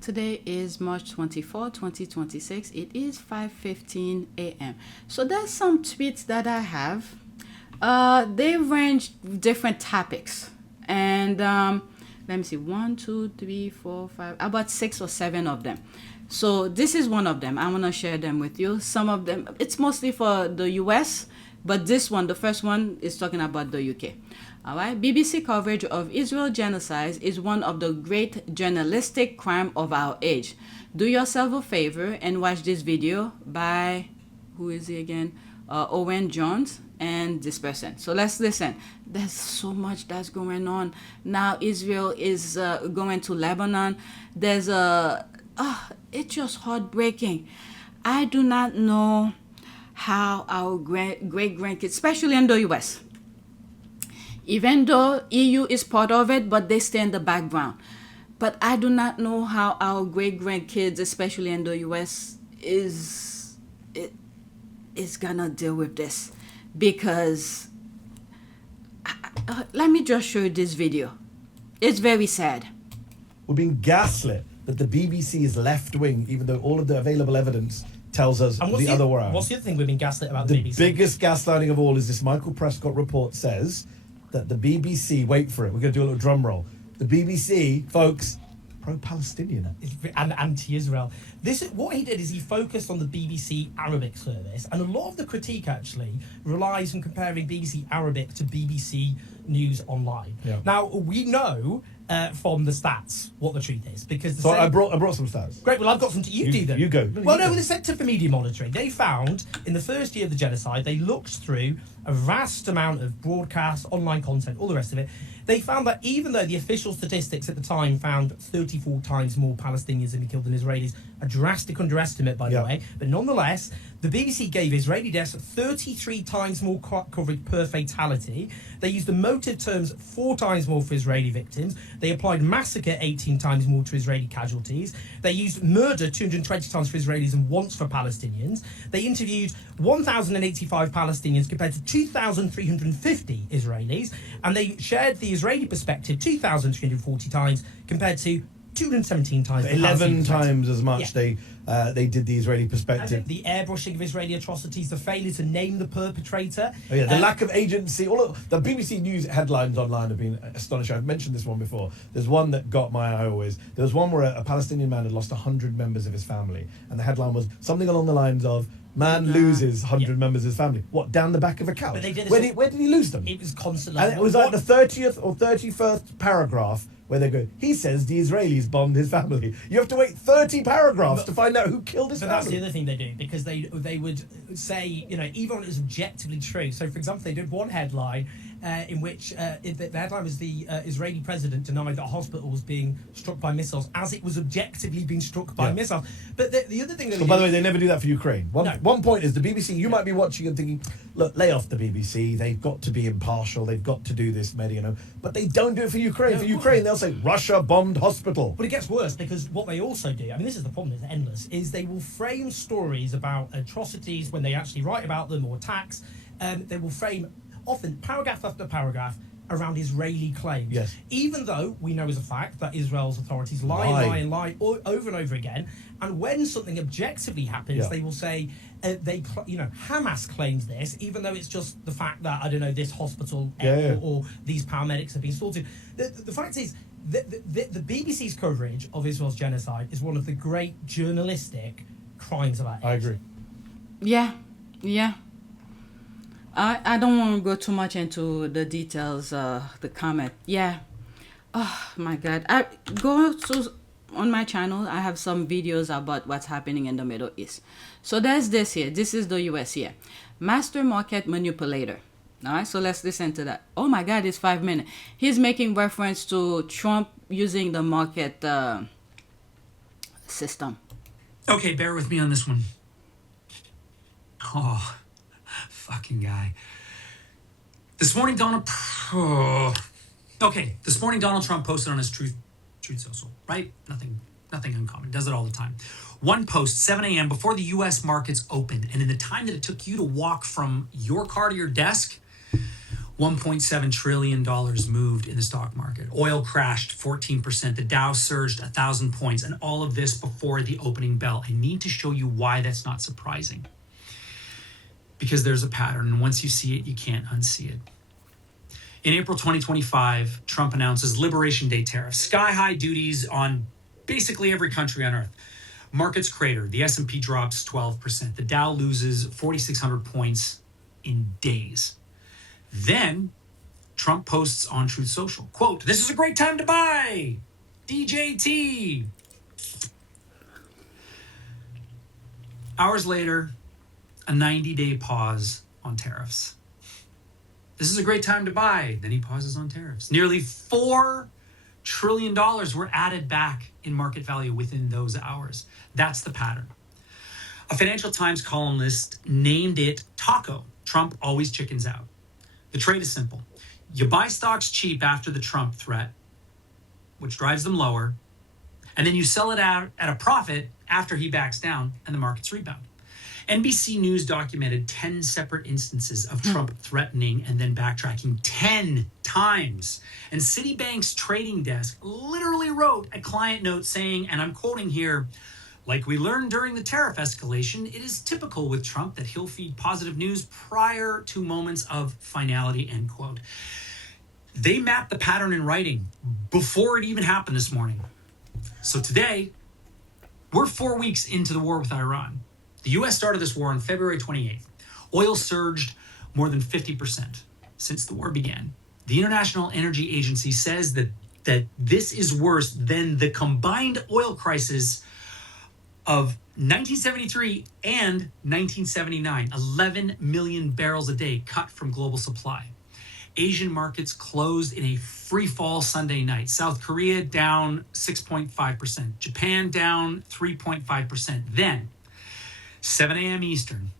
Today is March 24, 2026. It is 5:15 a.m. So there's some tweets that I have. They range different topics. And let me see, 1, 2, 3, 4, 5, about 6 or 7 of them. So this is one of them. I want to share them with you. Some of them, it's mostly for the US, but this one, the first one, is talking about the UK. All right. BBC coverage of Israel genocide is one of the great journalistic crime of our age. Do yourself a favor and watch this video by, who is he again? Owen Jones and this person. So let's listen. There's so much that's going on. Now Israel is going to Lebanon. There's it's just heartbreaking. I do not know how our great grandkids, especially in the US, even though EU is part of it, but they stay in the background. But I do not know how our great grandkids, especially in the US, is gonna deal with this, because let me just show you this video. It's very sad. We're being gaslit that the BBC is left-wing, even though all of the available evidence tells us the other way around. What's the other thing we've been gaslit about the BBC? The biggest gaslighting of all is this Michael Prescott report says that the BBC, wait for it, we're going to do a little drum roll. The BBC, folks, pro-Palestinian. And anti-Israel. What he did is he focused on the BBC Arabic service, and a lot of the critique actually relies on comparing BBC Arabic to BBC News Online. Yeah. Now, we know from the stats what the truth is, because I brought some stats. Great, well, I've got some. You do them. You go. The Centre for Media Monitoring, they found in the first year of the genocide, they looked through a vast amount of broadcast, online content, all the rest of it. They found that even though the official statistics at the time found 34 times more Palestinians than killed than Israelis, a drastic underestimate, by the way, but nonetheless, the BBC gave Israeli deaths 33 times more coverage per fatality. They used the motive terms 4 times more for Israeli victims. They applied massacre 18 times more to Israeli casualties. They used murder 220 times for Israelis and once for Palestinians. They interviewed 1,085 Palestinians compared to 2,350 Israelis. And they shared the Israeli perspective 2,340 times compared to 217 times. 11 times as much they did the Israeli perspective. The airbrushing of Israeli atrocities, the failure to name the perpetrator. Oh yeah, the lack of agency. All of the BBC News headlines online have been astonishing. I've mentioned this one before. There's one that got my eye always. There was one where a Palestinian man had lost 100 members of his family, and the headline was something along the lines of, "Man loses 100 members of his family." What, down the back of a couch? But they did where did he lose them? It was constantly. And it was like the 30th or 31st paragraph where they go, he says the Israelis bombed his family. You have to wait 30 paragraphs to find out who killed his family. But that's the other thing they do, because they would say, even when it was objectively true. So, for example, they did one headline in which the headline was the Israeli president denied that a hospital was being struck by missiles as it was objectively being struck by missiles. But the other thing that by the way, they never do that for Ukraine. One point is the BBC, you might be watching and thinking, look, lay off the BBC, they've got to be impartial, they've got to do this, but they don't do it for Ukraine. For Ukraine, they'll say, Russia bombed hospital. But it gets worse, because what they also do, this is the problem, it's endless, is they will frame stories about atrocities when they actually write about them, or attacks, they will frame often paragraph after paragraph around Israeli claims. Yes. Even though we know as a fact that Israel's authorities lie over and over again, and when something objectively happens, they will say, Hamas claims this, even though it's just the fact that, this hospital or these paramedics have been slaughtered. The fact is, the BBC's coverage of Israel's genocide is one of the great journalistic crimes of our age. I agree. Yeah. I don't want to go too much into the details, the comment. Yeah. Oh, my God. I go to on my channel. I have some videos about what's happening in the Middle East. So there's this here. This is the US here. Master market manipulator. All right, so let's listen to that. Oh, my God, it's 5 minutes. He's making reference to Trump using the market system. Okay, bear with me on this one. Oh, fucking guy. This morning, Donald Trump posted on his Truth Social, right? Nothing uncommon. Does it all the time. One post, 7 a.m. before the U.S. markets opened, and in the time that it took you to walk from your car to your desk, $1.7 trillion moved in the stock market. Oil crashed 14%. The Dow surged 1,000 points. And all of this before the opening bell. I need to show you why that's not surprising. Because there's a pattern. And once you see it, you can't unsee it. In April 2025, Trump announces Liberation Day tariffs. Sky-high duties on basically every country on Earth. Markets crater. The S&P drops 12%. The Dow loses 4,600 points in days. Then Trump posts on Truth Social, quote, "This is a great time to buy. DJT." Hours later, a 90-day pause on tariffs. This is a great time to buy. Then he pauses on tariffs. Nearly $4 trillion were added back in market value within those hours. That's the pattern. A Financial Times columnist named it Taco. Trump always chickens out. The trade is simple. You buy stocks cheap after the Trump threat, which drives them lower, and then you sell it out at a profit after he backs down and the markets rebound. NBC News documented 10 separate instances of Trump threatening and then backtracking 10 times. And Citibank's trading desk literally wrote a client note saying, and I'm quoting here, "Like we learned during the tariff escalation, it is typical with Trump that he'll feed positive news prior to moments of finality," end quote. They mapped the pattern in writing before it even happened this morning. So today, we're 4 weeks into the war with Iran. The U.S. started this war on February 28th. Oil surged more than 50% since the war began. The International Energy Agency says that this is worse than the combined oil crisis of 1973 and 1979, 11 million barrels a day cut from global supply. Asian markets closed in a free fall Sunday night. South Korea down 6.5%. Japan down 3.5%. Then, 7 a.m. Eastern,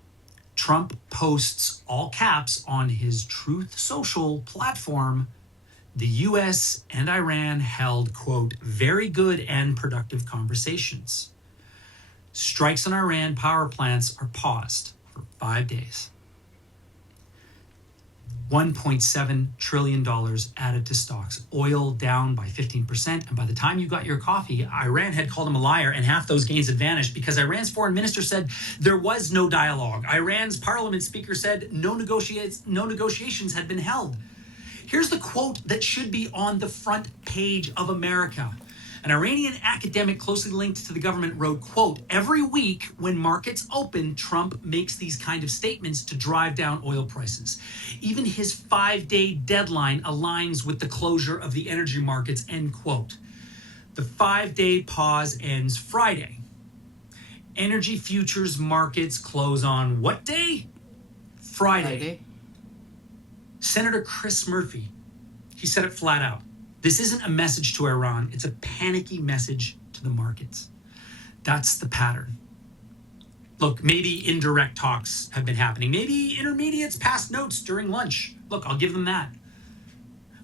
Trump posts all caps on his Truth Social platform. The U.S. and Iran held, quote, "very good and productive conversations." Strikes on Iran power plants are paused for 5 days. $1.7 trillion added to stocks. Oil down by 15%. And by the time you got your coffee, Iran had called him a liar, and half those gains had vanished because Iran's foreign minister said there was no dialogue. Iran's parliament speaker said no negotiations had been held. Here's the quote that should be on the front page of America. An Iranian academic closely linked to the government wrote, quote, "Every week when markets open, Trump makes these kind of statements to drive down oil prices. Even his 5-day deadline aligns with the closure of the energy markets," end quote. The 5-day pause ends Friday. Energy futures markets close on what day? Friday. Senator Chris Murphy, he said it flat out. This isn't a message to Iran. It's a panicky message to the markets. That's the pattern. Look, maybe indirect talks have been happening. Maybe intermediates passed notes during lunch. Look, I'll give them that.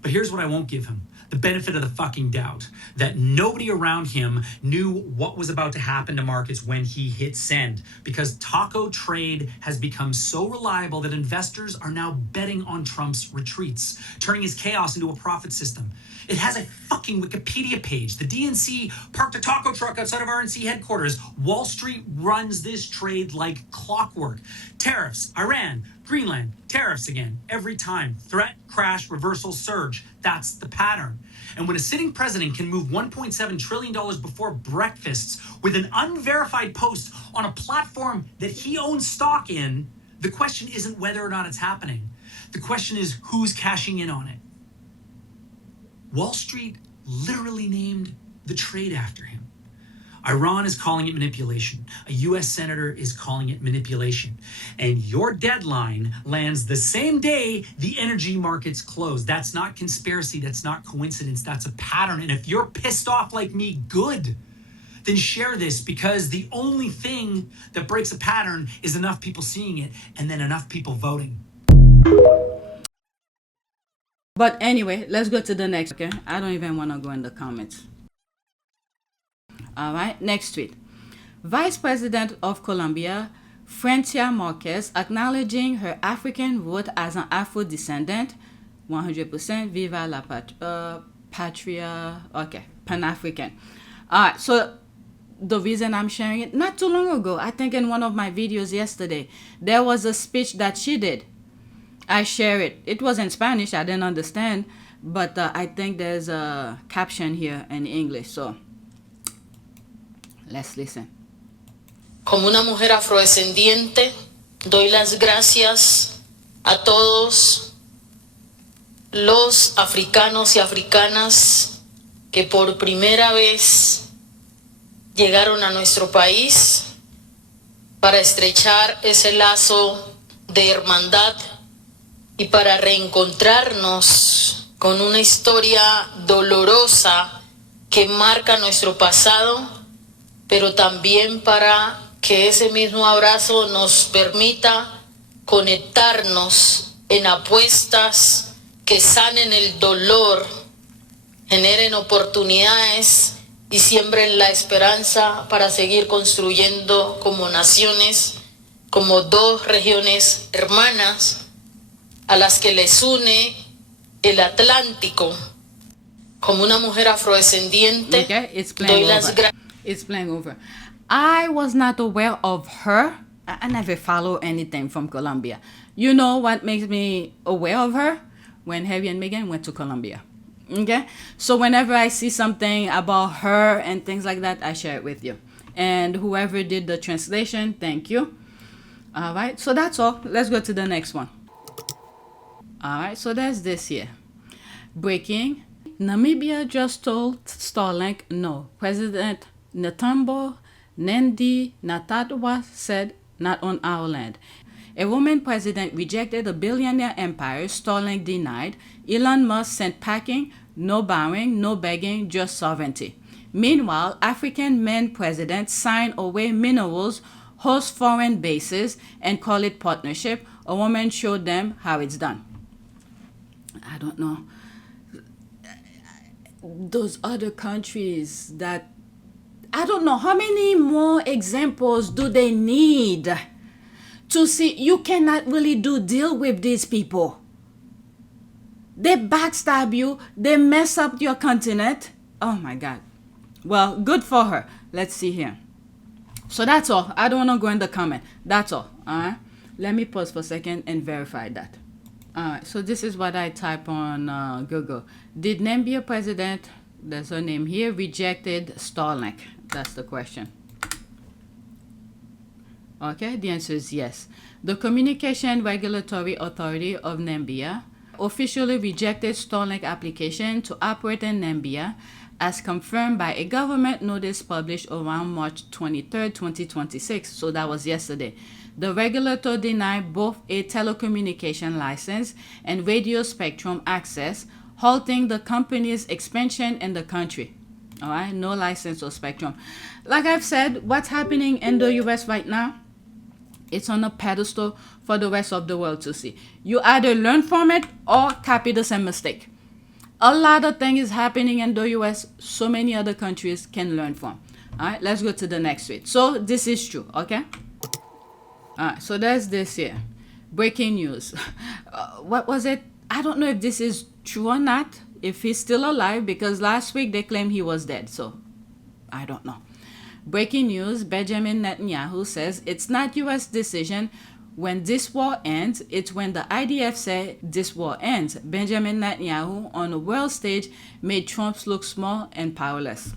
But here's what I won't give him. The benefit of the fucking doubt that nobody around him knew what was about to happen to markets when he hit send, because taco trade has become so reliable that investors are now betting on Trump's retreats, turning his chaos into a profit system. It has a fucking Wikipedia page. The DNC parked a taco truck outside of RNC headquarters. Wall Street runs this trade like clockwork. Tariffs, Iran, Greenland, tariffs again, every time. Threat, crash, reversal, surge. That's the pattern. And when a sitting president can move $1.7 trillion before breakfasts with an unverified post on a platform that he owns stock in, the question isn't whether or not it's happening. The question is who's cashing in on it. Wall Street literally named the trade after him. Iran is calling it manipulation. A U.S. senator is calling it manipulation. And your deadline lands the same day the energy markets close. That's not conspiracy. That's not coincidence. That's a pattern. And if you're pissed off like me, good. Then share this, because the only thing that breaks a pattern is enough people seeing it and then enough people voting. But anyway, let's go to the next, okay? I don't even want to go in the comments. All right, next tweet. Vice President of Colombia, Francia Marquez, acknowledging her African root as an Afro-descendant, 100%. Viva la patria. Okay, Pan-African. All right, so the reason I'm sharing it, not too long ago, I think in one of my videos yesterday, there was a speech that she did. I share it. It was in Spanish. I didn't understand, but I think there's a caption here in English. So let's listen. Como una mujer afrodescendiente, doy las gracias a todos los africanos y africanas que por primera vez llegaron a nuestro país para estrechar ese lazo de hermandad y para reencontrarnos con una historia dolorosa que marca nuestro pasado, pero también para que ese mismo abrazo nos permita conectarnos en apuestas que sanen el dolor, generen oportunidades y siembren la esperanza para seguir construyendo como naciones, como dos regiones hermanas a las que les une el Atlántico. Como una mujer afrodescendiente, Okay, it's doy playing las over. gracias. It's playing over. I was not aware of her. I never follow anything from Colombia. You know what makes me aware of her? When Harry and Meghan went to Colombia. Okay? So whenever I see something about her and things like that, I share it with you. And whoever did the translation, thank you. All right, so that's all. Let's go to the next one. All right, so there's this here. Breaking. Namibia just told Starlink no. President Netumbo Nandi-Ndaitwah said, not on our land. A woman president rejected a billionaire empire, Starlink denied. Elon Musk sent packing, no bowing, no begging, just sovereignty. Meanwhile, African men presidents sign away minerals, host foreign bases, and call it partnership. A woman showed them how it's done. I don't know. Those other countries that, I don't know how many more examples do they need to see you cannot really do deal with these people. They backstab you, they mess up your continent. Oh my God. Well, good for her. Let's see here. So that's all. I don't want to go in the comment. That's all. All right. Let me pause for a second and verify that. All right. So this is what I type on Google. Did Namibia president, there's her name here, rejected Starlink? That's the question. Okay, the answer is yes. The Communication Regulatory Authority of Namibia officially rejected Starlink application to operate in Namibia as confirmed by a government notice published around March 23, 2026. So that was yesterday. The regulator denied both a telecommunication license and radio spectrum access, halting the company's expansion in the country. All right, no license or spectrum. Like I've said, what's happening in the US right now, it's on a pedestal for the rest of the world to see. You either learn from it or copy the same mistake. A lot of things is happening in the US, so many other countries can learn from. All right, let's go to the next tweet. So this is true, okay? All right, so there's this here. Breaking news. What was it? I don't know if this is true or not, if he's still alive, because last week they claimed he was dead, so I don't know. Breaking news, Benjamin Netanyahu says it's not U.S. decision when this war ends, it's when the IDF say this war ends. Benjamin Netanyahu on a world stage made Trump look small and powerless.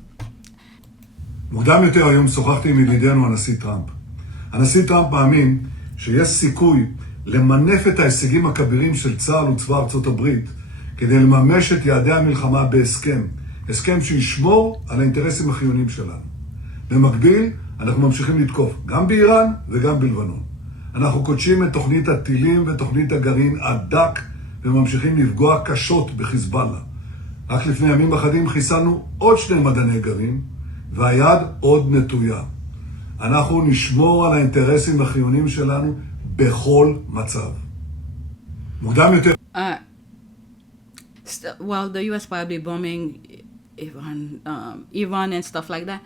מוקדם יותר היום שוחחתי עם ידידנו הנשיא טראמפ. הנשיא טראמפ מאמין שיש סיכוי למנף את ההישגים הכבירים של צה"ל וצבא ארצות הברית כדי לממש את יעדי המלחמה בהסכם. הסכם שישמור על האינטרסים החיוניים שלנו. במקביל, אנחנו ממשיכים לתקוף גם באיראן וגם בלבנון. אנחנו קודשים את תוכנית הטילים ותוכנית הגרעין הדק וממשיכים לפגוע קשות בחיזבאללה. רק לפני ימים אחדים חיסלנו עוד 2 מדעני גרעין והיד עוד נטויה. אנחנו נשמור על האינטרסים החיוניים שלנו בכל מצב. מוקדם יותר... Well, the U.S. probably bombing Iran and stuff like that,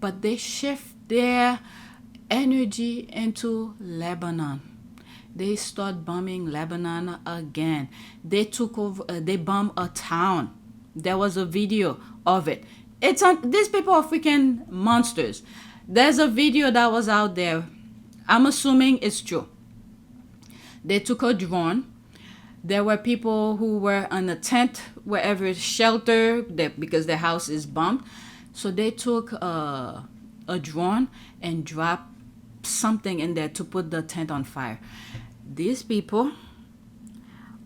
but they shift their energy into Lebanon. They start bombing Lebanon again. They took over, they bombed a town. There was a video of it. It's on, these people are freaking monsters. There's a video that was out there. I'm assuming it's true. They took a drone. There were people who were in a tent, wherever shelter, because their house is bombed. So they took a drone and dropped something in there to put the tent on fire. These people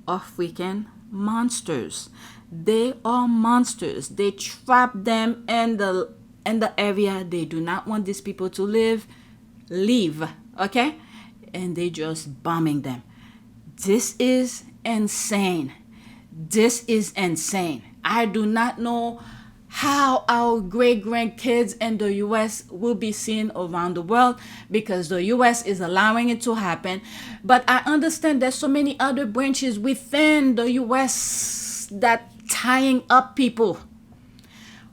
are freaking monsters. They are monsters. They trap them in the area. They do not want these people to leave, okay? And they just bombing them. This is insane. This is insane. I do not know how our great-grandkids in the U.S. will be seen around the world, because the U.S. is allowing it to happen. But I understand there's so many other branches within the U.S. that tying up people.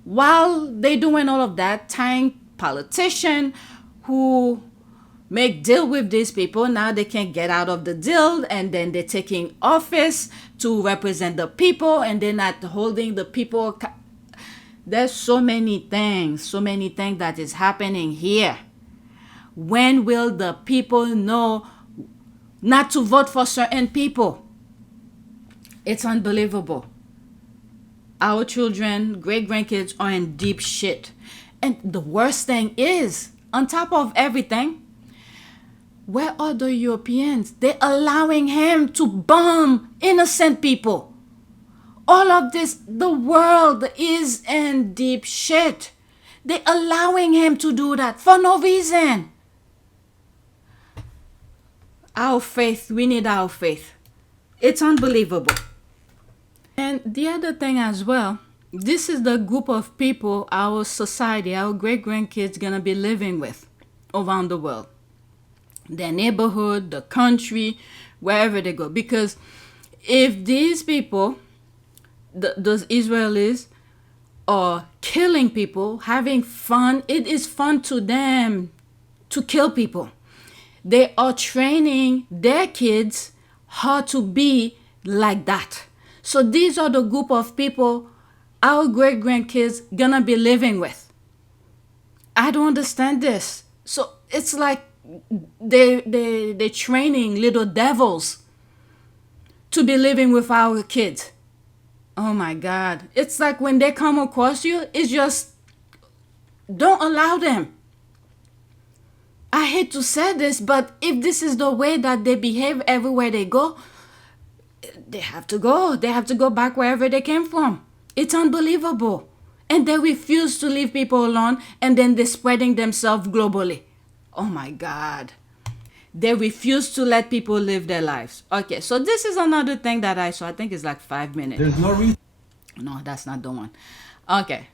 While they doing all of that, tying politicians who make deal with these people, now they can't get out of the deal, and then they're taking office to represent the people, and they're not holding the people. There's so many things that is happening here. When will the people know not to vote for certain people? It's unbelievable. Our children, great-grandkids are in deep shit. And the worst thing is, on top of everything, where are the Europeans? They're allowing him to bomb innocent people. All of this, the world is in deep shit. They're allowing him to do that for no reason. Our faith, we need our faith. It's unbelievable. And the other thing as well, this is the group of people our society, our great-grandkids gonna be living with around the world. Their neighborhood, the country, wherever they go. Because if these people, those Israelis, are killing people, having fun, it is fun to them to kill people. They are training their kids how to be like that. So these are the group of people our great-grandkids gonna be living with. I don't understand this. So it's like they're training little devils to be living with our kids. Oh my God. It's like when they come across you, it's just, don't allow them. I hate to say this, but if this is the way that they behave everywhere they go, they have to go. They have to go back wherever they came from. It's unbelievable. And they refuse to leave people alone, and then they're spreading themselves globally. Oh my God. They refuse to let people live their lives. Okay, so this is another thing that I saw. I think it's like 5 minutes. There's no reason. No, that's not the one. Okay,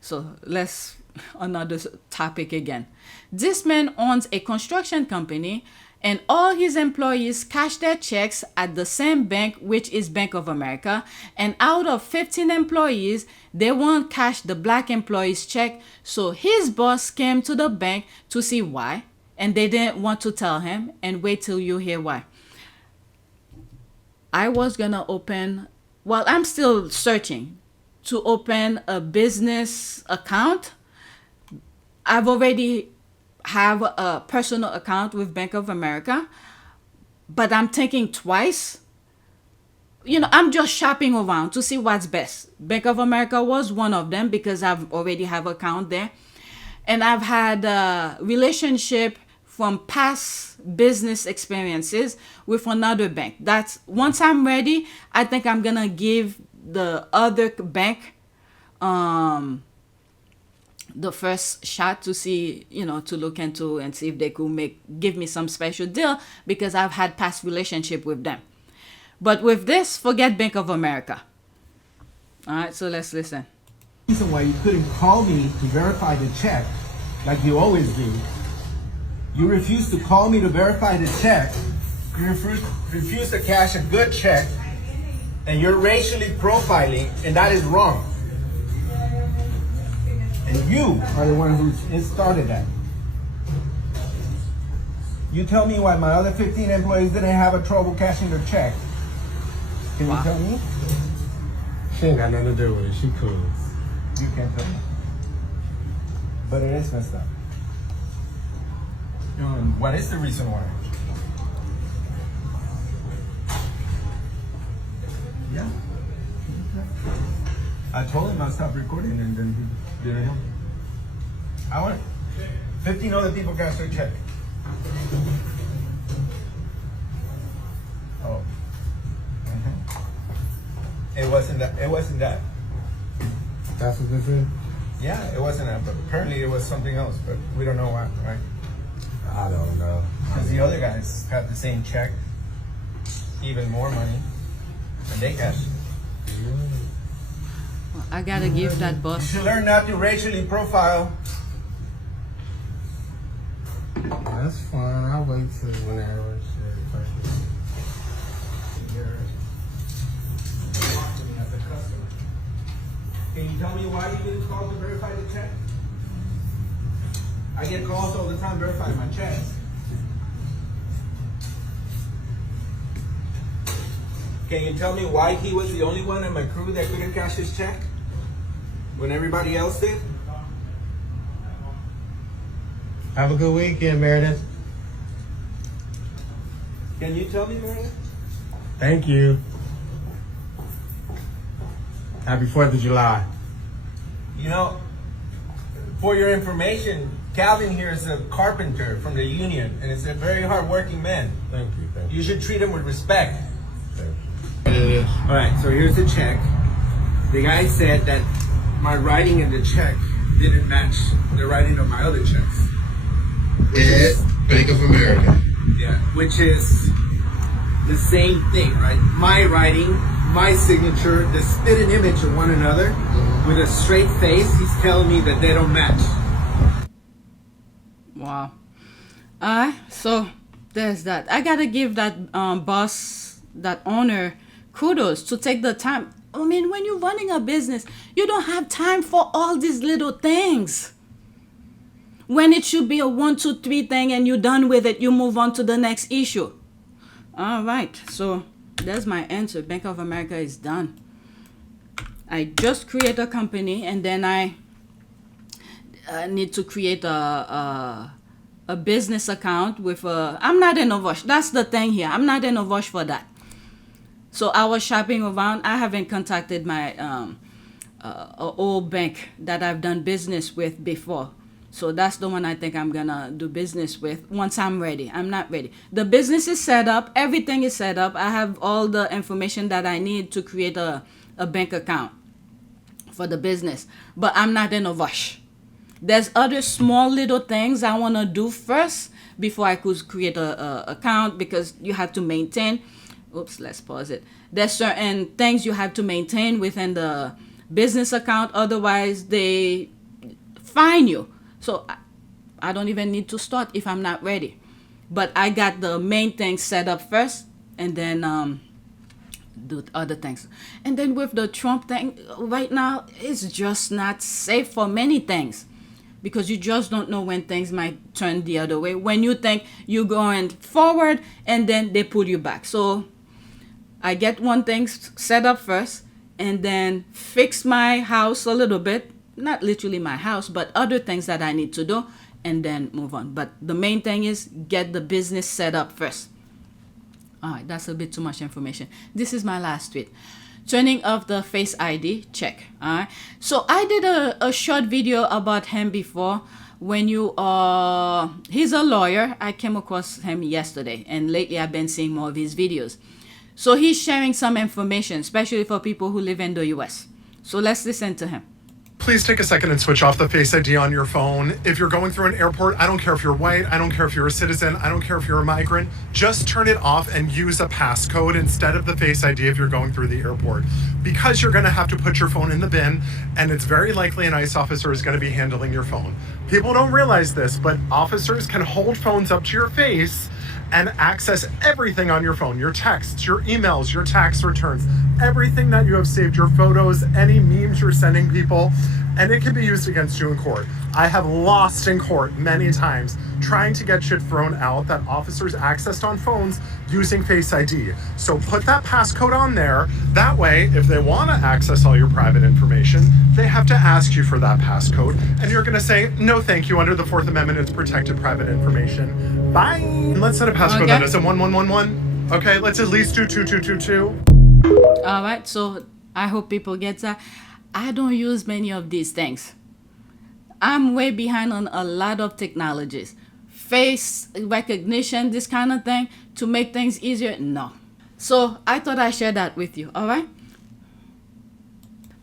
so let's another topic again. This man owns a construction company, and all his employees cash their checks at the same bank, which is Bank of America. And out of 15 employees, they won't cash the black employee's check. So his boss came to the bank to see why, and they didn't want to tell him, and wait till you hear why. I was gonna open, well, I'm still searching to open a business account. I've already have a personal account with Bank of America, but I'm thinking twice. You know, I'm just shopping around to see what's best. Bank of America was one of them because I've already have an account there. And I've had a relationship from past business experiences with another bank. That's, once I'm ready, I think I'm gonna give the other bank the first shot to see, you know, to look into and see if they could give me some special deal, because I've had past relationship with them. But with this, forget Bank of America. All right, so let's listen. The reason why you couldn't call me to verify the check like you always do. You refused to call me to verify the check. You refused to cash a good check, and you're racially profiling, and that is wrong. And you are the one who started that. You tell me why my other 15 employees didn't have a trouble cashing their check. Can you tell me? She ain't got nothing to do with it. She cool. You can't tell me. But it is messed up. What is the reason why? Yeah. I told him I'll stop recording and then he didn't help me. I want 15 other people cash their check. Oh. It wasn't that. It wasn't that. That's what this is? Yeah, it wasn't that, but apparently it was something else, but we don't know why, right? I don't know. Because the other guys got the same check, even more money, and they cashed it. Well, I gotta give that You boss. should learn not to racially profile. That's fine. I'll wait till whenever. Can you tell me why you didn't call to verify the check? I get calls all the time verifying my checks. Can you tell me why he was the only one in my crew that couldn't cash his check when everybody else did? Have a good weekend, Meredith. Can you tell me, Meredith? Thank you. Happy 4th of July. You know, for your information, Calvin here is a carpenter from the union, and is a very hard-working man. Thank you. Thank you. You should treat him with respect. Thank you. All right, so here's the check. The guy said that my writing in the check didn't match the writing of my other checks. Bank of America. Yeah, which is the same thing, right? My writing, my signature, the spitting image of one another with a straight face. He's telling me that they don't match. Wow. So there's that. I gotta give that boss, that owner, kudos to take the time. I mean, when you're running a business, you don't have time for all these little things. When it should be a 1, 2, 3 thing and you're done with it, you move on to the next issue. All right, so that's my answer. Bank of America is done. I just create a company and then I need to create a business account with a. I'm not in a rush. That's the thing here. I'm not in a rush for that. So I was shopping around. I haven't contacted my old bank that I've done business with before. So that's the one I think I'm gonna do business with once I'm ready. I'm not ready. The business is set up. Everything is set up. I have all the information that I need to create a bank account for the business. But I'm not in a rush. There's other small little things I want to do first before I could create a account, because you have to maintain. Oops, let's pause it. There's certain things you have to maintain within the business account. Otherwise, they fine you. So I don't even need to start if I'm not ready. But I got the main things set up first and then do other things. And then with the Trump thing, right now, it's just not safe for many things. Because you just don't know when things might turn the other way. When you think you're going forward and then they pull you back. So I get one thing set up first and then fix my house a little bit. Not literally my house, but other things that I need to do and then move on. But the main thing is get the business set up first. All right, that's a bit too much information. This is my last tweet. Turning off the Face ID, check. All right. So I did a short video about him before. When you he's a lawyer. I came across him yesterday, and lately I've been seeing more of his videos. So he's sharing some information, especially for people who live in the US. So let's listen to him. Please take a second and switch off the Face ID on your phone. If you're going through an airport, I don't care if you're white, I don't care if you're a citizen, I don't care if you're a migrant, just turn it off and use a passcode instead of the Face ID if you're going through the airport. Because you're gonna have to put your phone in the bin, and it's very likely an ICE officer is gonna be handling your phone. People don't realize this, but officers can hold phones up to your face and access everything on your phone, your texts, your emails, your tax returns, everything that you have saved, your photos, any memes you're sending people, and it can be used against you in court. I have lost in court many times trying to get shit thrown out that officers accessed on phones using Face ID. So put that passcode on there. That way, if they want to access all your private information, they have to ask you for that passcode. And you're going to say, no, thank you. Under the Fourth Amendment, it's protected private information. Bye. Let's set a passcode that isn't 1111. Okay, let's at least do 2222. All right, so I hope people get that. I don't use many of these things. I'm way behind on a lot of technologies. Face recognition, this kind of thing, to make things easier, no. So I thought I'd share that with you, all right?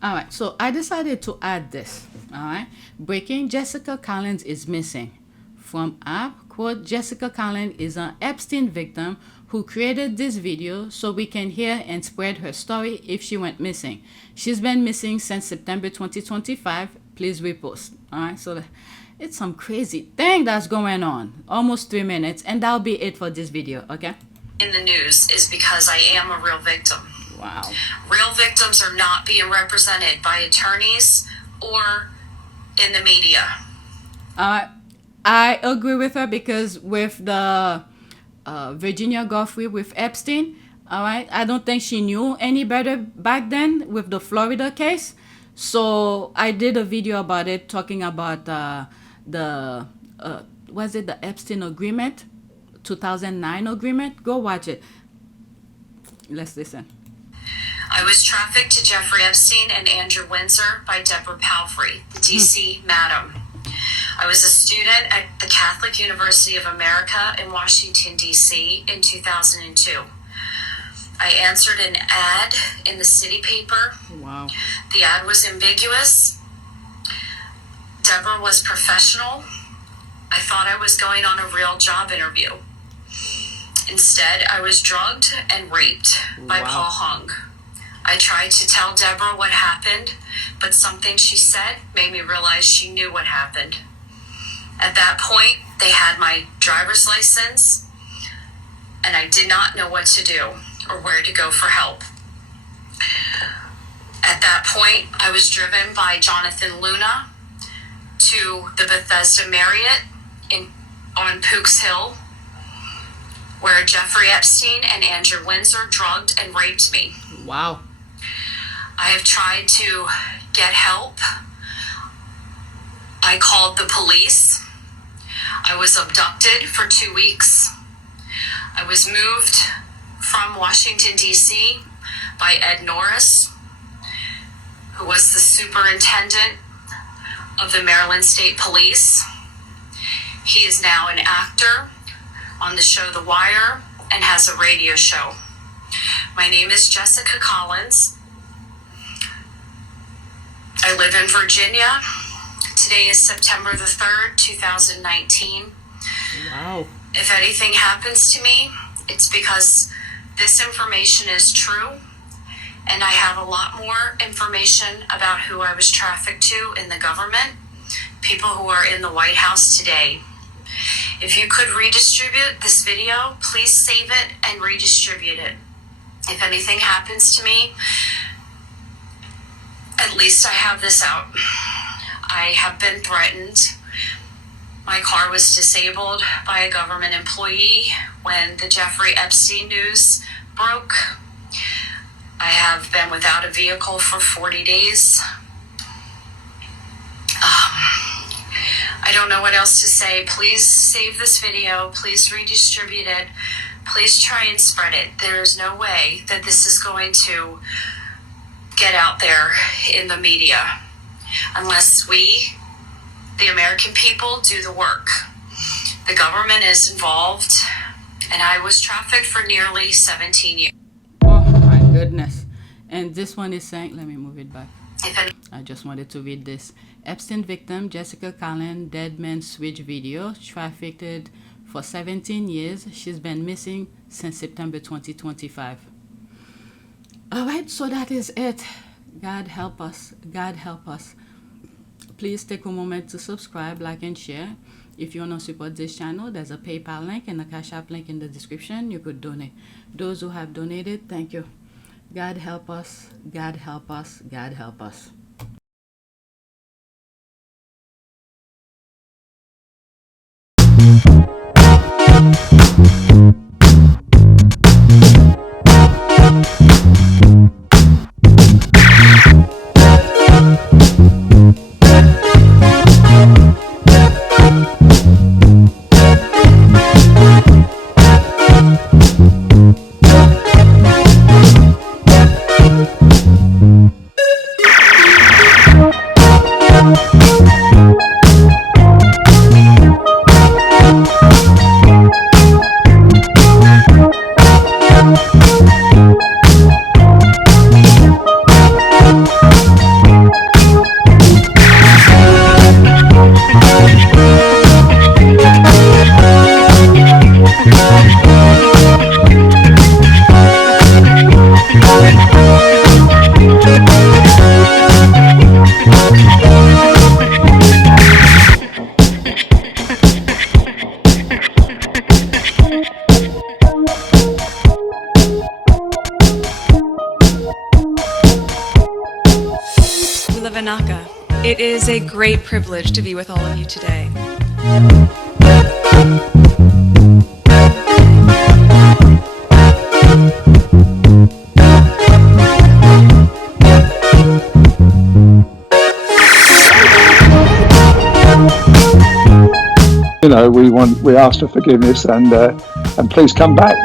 All right, so I decided to add this, all right? Breaking, Jessica Collins is missing. From app, quote, Jessica Collins is an Epstein victim who created this video so we can hear and spread her story if she went missing. She's been missing since September 2025. Please repost. All right, so it's some crazy thing that's going on. Almost 3 minutes, and that'll be it for this video, okay? In the news is because I am a real victim. Wow. Real victims are not being represented by attorneys or in the media. I agree with her because with the Virginia Giuffre with Epstein, all right, I don't think she knew any better back then with the Florida case. So I did a video about it, talking about was it the Epstein agreement, 2009 agreement? Go watch it. Let's listen. I was trafficked to Jeffrey Epstein and Andrew Windsor by Deborah Palfrey, the DC madam. I was a student at the Catholic University of America in Washington, D.C. in 2002. I answered an ad in the city paper. Wow. The ad was ambiguous. Deborah was professional. I thought I was going on a real job interview. Instead, I was drugged and raped by Paul Hung. I tried to tell Deborah what happened, but something she said made me realize she knew what happened. At that point, they had my driver's license, and I did not know what to do or where to go for help. At that point, I was driven by Jonathan Luna to the Bethesda Marriott on Pooks Hill, where Jeffrey Epstein and Andrew Windsor drugged and raped me. Wow. I have tried to get help. I called the police. I was abducted for 2 weeks. I was moved from Washington, D.C. by Ed Norris, who was the superintendent of the Maryland State Police. He is now an actor on the show The Wire and has a radio show. My name is Jessica Collins. I live in Virginia. Today is September the 3rd, 2019. Wow. If anything happens to me, it's because this information is true, and I have a lot more information about who I was trafficked to in the government, people who are in the White House today. If you could redistribute this video, please save it and redistribute it. If anything happens to me, at least I have this out. I have been threatened. My car was disabled by a government employee when the Jeffrey Epstein news broke. I have been without a vehicle for 40 days. I don't know what else to say. Please save this video. Please redistribute it. Please try and spread it. There's no way that this is going to get out there in the media unless we, the American people, do the work. The government is involved, and I was trafficked for nearly 17 years. Oh my goodness. And this one is saying, let me move it back. I just wanted to read this. Epstein victim Jessica Collins dead man switch video, trafficked for 17 years. She's been missing since September 2025. All right, so that is it. God help us. God help us. Please take a moment to subscribe, like, and share. If you want to support this channel, there's a PayPal link and a Cash App link in the description. You could donate. Those who have donated, thank you. God help us. God help us. God help us. It is a great privilege to be with all of you today. You know, we ask for forgiveness and please come back.